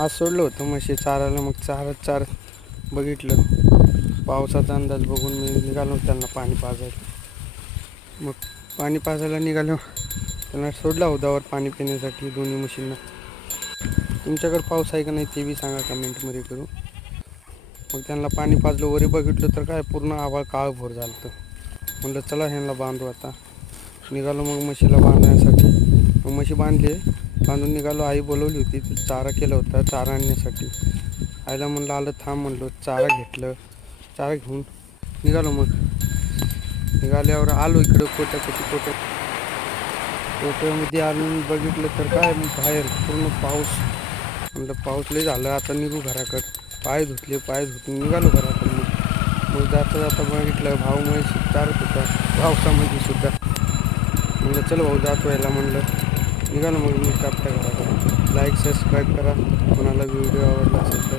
आज सोडलं होतं म्हशी चारायला, मग चार बघितलं. पावसाचा अंदाज बघून मी निघालो त्यांना पाणी पाजायला. मग पाणी पाजायला निघालो, त्यांना सोडला उदावर पाणी पिण्यासाठी दोन्ही म्हशींना. तुमच्याकडे पाऊस आहे का नाही ते बी सांगा कमेंटमध्ये करून. मग त्यांना पाणी पाजलं, वरी बघितलं तर काय पूर्ण आभाळ काळभोर झालं होतं. म्हणलं चला ह्यांना बांधू. आता निघालो मग म्हशीला बांधण्यासाठी. मग म्हशी बांधून निघालो. आई बोलवली होती, ती चारा केला होता, चारा आणण्यासाठी. आईला म्हणलं आलं थांब, म्हणलो चारा घेतलं. चारा घेऊन निघालो. मग निघाल्यावर आलो इकडं कोट्यामध्ये आणून बघितलं तर काय बाहेर पूर्ण पाऊस. म्हणलं पाऊस लय झालं, आता निघू घराकडं. पाय धुतून निघालो घराकडं. मग जाता बघितलं भाऊ म्हैस चारत होता पावसामध्ये सुद्धा. म्हणलं चल भाऊ जातो यायला, म्हणलं निघालो. मग मी आपल्या घराकडे. लाईक सबस्क्राईब करा कोणाला व्हिडिओ आवडला असेल तर.